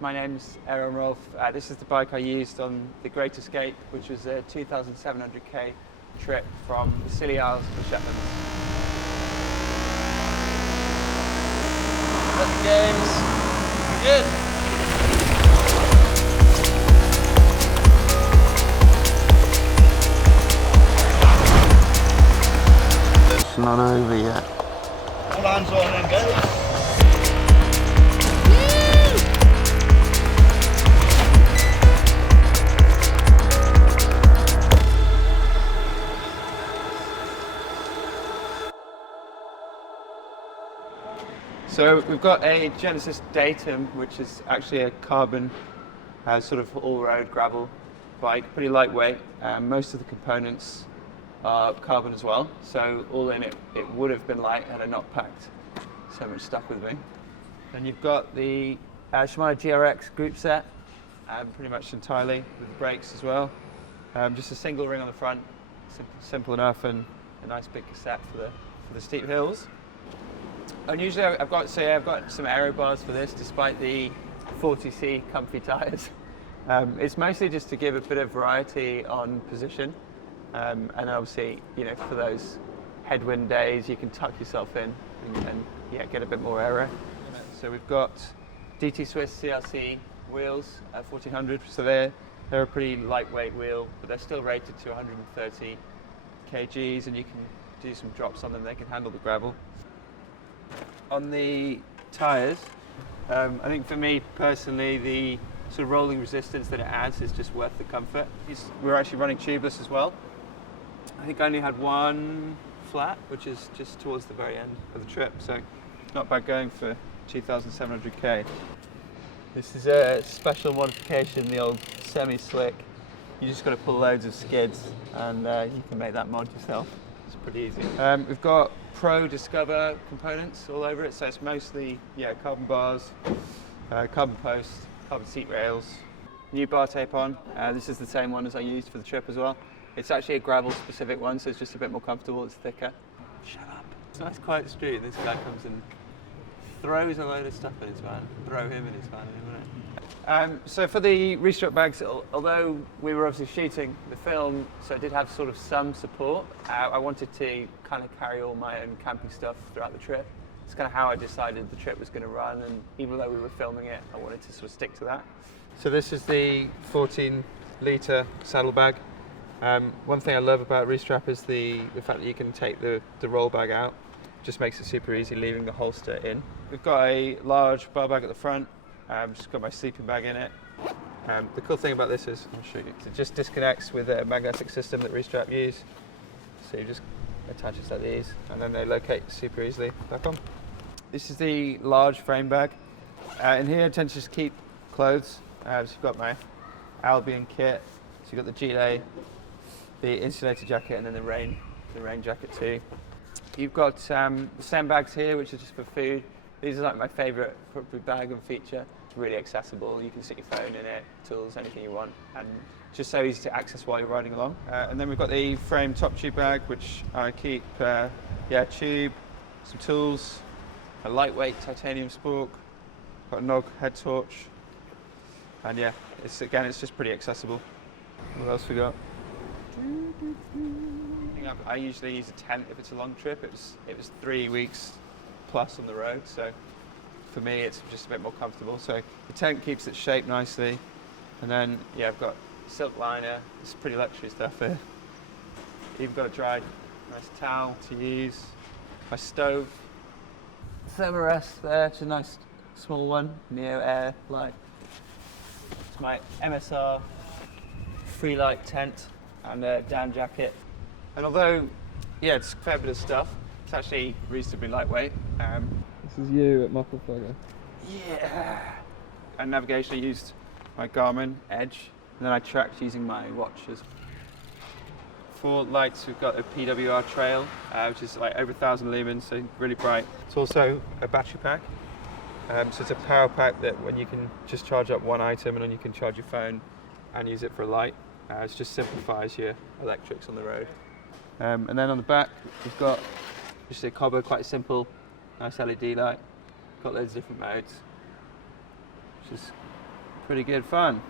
my name's Aaron Rolph. This is the bike I used on the Great Escape, which was a 2,700k trip from the Scilly Isles to Shetland. Let the games begin. It's not over yet. All hands on and go. So we've got a Genesis Datum, which is actually a carbon sort of all-road gravel bike, pretty lightweight. Most of the components are carbon as well, so all in it would have been light had I not packed so much stuff with me. Then you've got the Shimano GRX group set, pretty much entirely with the brakes as well. Just a single ring on the front, simple enough, and a nice big cassette for the steep hills. And usually I've got some aero bars for this, despite the 40C comfy tyres. It's mostly just to give a bit of variety on position, and obviously, you know, for those headwind days, you can tuck yourself in and yeah, get a bit more aero. So we've got DT Swiss CRC wheels at 1400, so they're a pretty lightweight wheel, but they're still rated to 130 kgs, and you can do some drops on them. They can handle the gravel. On the tyres, I think for me personally, the sort of rolling resistance that it adds is just worth the comfort. We're actually running tubeless as well. I think I only had one flat, which is just towards the very end of the trip, so not bad going for 2,700k. This is a special modification, the old semi-slick. You just got to pull loads of skids, and you can make that mod yourself. It's pretty easy. We've got Pro Discover components all over it, so it's mostly carbon bars, carbon posts, carbon seat rails, new bar tape on. This is the same one as I used for the trip as well. It's actually a gravel specific one, so it's just a bit more comfortable, it's thicker. Shut up. It's a nice quiet street. This guy comes and throws a load of stuff in his van. Throw him in his van, wouldn't it? So for the restrap bags, although we were obviously shooting the film, so it did have sort of some support, I wanted to kind of carry all my own camping stuff throughout the trip. It's kind of how I decided the trip was going to run, and even though we were filming it, I wanted to sort of stick to that. So this is the 14-litre saddlebag. One thing I love about restrap is the fact that you can take the roll bag out. Just makes it super easy leaving the holster in. We've got a large bar bag at the front. Just got my sleeping bag in it. The cool thing about this is, I'll show you, it just disconnects with a magnetic system that Restrap use. So you just attach it like these, and then they locate super easily back on. This is the large frame bag. In here I tend to just keep clothes. So you've got my Albion kit, so you've got the gilet, the insulator jacket, and then the rain jacket too. You've got sandbags here, which is just for food. These are like my favourite bag and feature. It's really accessible. You can stick your phone in it, tools, anything you want, and just so easy to access while you're riding along. And then we've got the frame top tube bag, which I keep tube, some tools, a lightweight titanium spork, got a Nog head torch, and yeah, it's just pretty accessible. What else we got? I usually use a tent if it's a long trip. It was 3 weeks plus on the road, so for me it's just a bit more comfortable. So the tent keeps its shape nicely, and then I've got silk liner. It's pretty luxury stuff here. Even got a dry nice towel to use. My stove, thermarest there. It's a nice small one, Neo Air Light. It's my MSR free light tent and a down jacket. And although, it's a fair bit of stuff, it's actually reasonably lightweight. This is you at Muffleflugger. Yeah. And navigation, I used my Garmin Edge, and then I tracked using my watches. For lights, we've got a PWR Trail, which is like over 1,000 lumens, so really bright. It's also a battery pack. So it's a power pack that when you can just charge up one item, and then you can charge your phone and use it for a light. It just simplifies your electrics on the road. And then on the back, we've got just a Cobbo, quite simple, nice LED light. Got loads of different modes, which is pretty good fun.